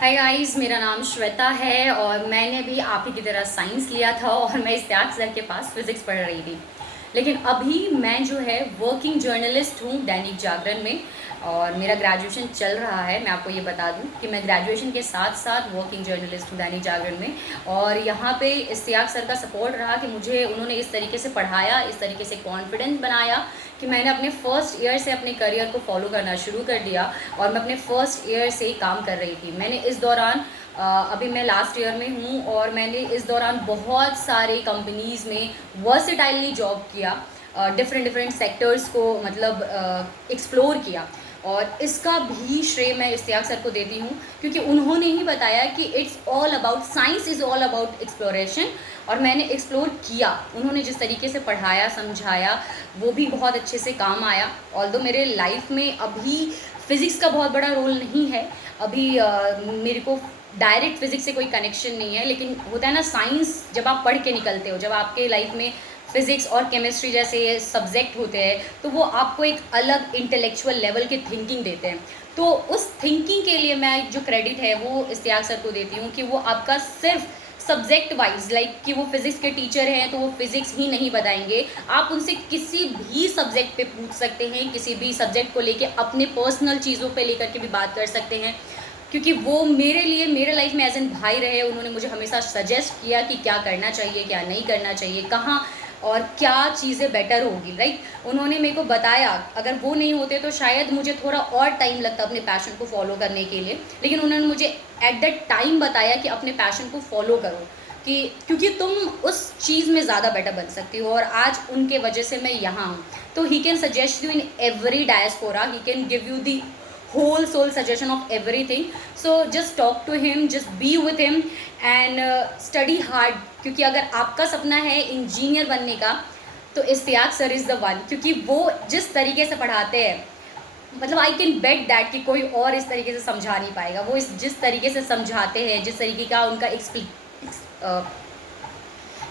Hi guys, मेरा नाम श्वेता है और मैंने भी आप ही की तरह साइंस लिया था और मैं इश्तियाक सर के पास फिज़िक्स पढ़ रही थी। लेकिन अभी मैं जो है वर्किंग जर्नलिस्ट हूँ दैनिक जागरण में और मेरा ग्रेजुएशन चल रहा है। मैं आपको ये बता दूँ कि मैं ग्रेजुएशन के साथ साथ वर्किंग जर्नलिस्ट हूँ दैनिक जागरण में। और यहाँ पे इश्तियाक सर का सपोर्ट रहा कि मुझे उन्होंने इस तरीके से पढ़ाया, इस तरीके से कॉन्फिडेंस बनाया कि मैंने अपने फर्स्ट ईयर से अपने करियर को फॉलो करना शुरू कर दिया और मैं अपने फर्स्ट ईयर से ही काम कर रही थी। मैंने इस दौरान अभी मैं लास्ट ईयर में हूँ और मैंने इस दौरान बहुत सारे कंपनीज़ में वर्सेटाइलली जॉब किया, डिफरेंट डिफरेंट सेक्टर्स को मतलब एक्सप्लोर किया। और इसका भी श्रेय मैं इश्तियाक सर को देती हूँ क्योंकि उन्होंने ही बताया कि it's all about science, is all about exploration. और मैंने एक्सप्लोर किया, उन्होंने जिस तरीके से पढ़ाया समझाया वो भी बहुत अच्छे से काम आया। ऑल्दो मेरे लाइफ में अभी फ़िज़िक्स का बहुत बड़ा रोल नहीं है, अभी मेरे को डायरेक्ट फ़िज़िक्स से कोई कनेक्शन नहीं है, लेकिन होता है ना साइंस जब आप पढ़ के निकलते हो, जब आपके लाइफ में फ़िज़िक्स और केमिस्ट्री जैसे सब्जेक्ट होते हैं तो वो आपको एक अलग इंटेलेक्चुअल लेवल की थिंकिंग देते हैं। तो उस थिंकिंग के लिए मैं जो क्रेडिट है वो इश्तियाक सर को देती हूँ कि वो आपका सिर्फ सब्जेक्ट वाइज लाइक कि वो फिज़िक्स के टीचर हैं तो वो फिज़िक्स ही नहीं बताएंगे, आप उनसे किसी भी सब्जेक्ट पे पूछ सकते हैं, किसी भी सब्जेक्ट को लेके अपने पर्सनल चीज़ों पे लेकर के भी बात कर सकते हैं। क्योंकि वो मेरे लिए मेरे लाइफ में एज एन भाई रहे, उन्होंने मुझे हमेशा सजेस्ट किया कि क्या करना चाहिए क्या नहीं करना चाहिए, कहाँ और क्या चीज़ें बेटर होगी, राइट। उन्होंने मेरे को बताया, अगर वो नहीं होते तो शायद मुझे थोड़ा और टाइम लगता अपने पैशन को फॉलो करने के लिए, लेकिन उन्होंने मुझे एट दैट टाइम बताया कि अपने पैशन को फॉलो करो कि क्योंकि तुम उस चीज़ में ज़्यादा बेटर बन सकती हो। और आज उनके वजह से मैं यहाँ हूँ। तो he can suggest you in every diaspora, he can give you the whole soul suggestion of everything. So just talk to him, just be with him and study hard, क्योंकि अगर आपका सपना है इंजीनियर बनने का तो Ishtiyaq sir is the one, क्योंकि वो जिस तरीके से पढ़ाते हैं मतलब आई कैन बेट दैट कि कोई और इस तरीके से समझा नहीं पाएगा। वो जिस तरीके से समझाते हैं, जिस तरीके का उनका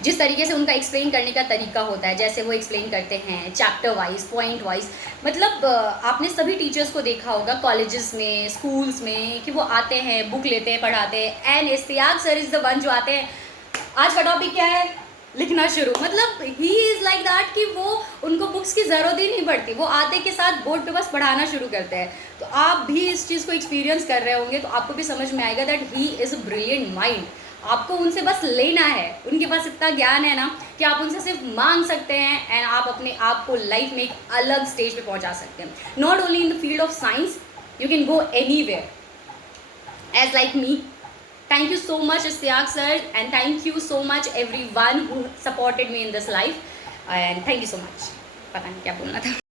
जिस तरीके से उनका एक्सप्लेन करने का तरीका होता है, जैसे वो एक्सप्लेन करते हैं चैप्टर वाइज, पॉइंट वाइज, मतलब आपने सभी टीचर्स को देखा होगा कॉलेजेस में, स्कूल्स में कि वो आते हैं, बुक लेते हैं, पढ़ाते हैं, and Ishtiyaq sir is the one जो आते हैं, आज का टॉपिक क्या है, लिखना शुरू। मतलब ही इज़ लाइक दैट कि वो उनको बुक्स की ज़रूरत ही नहीं पड़ती, वो आते के साथ बोर्ड पे बस पढ़ाना शुरू करते हैं। तो आप भी इस चीज़ को एक्सपीरियंस कर रहे होंगे तो आपको भी समझ में आएगा that he is a brilliant mind. आपको उनसे बस लेना है, उनके पास इतना ज्ञान है ना कि आप उनसे सिर्फ मांग सकते हैं एंड आप अपने आप को लाइफ में एक अलग स्टेज पे पहुंचा सकते हैं। Not only in the field of science, you can go anywhere as like me. Thank you so much Ishtiaq sir, and thank you so much everyone who supported me in this life, and thank you so much। पता नहीं क्या बोलना था।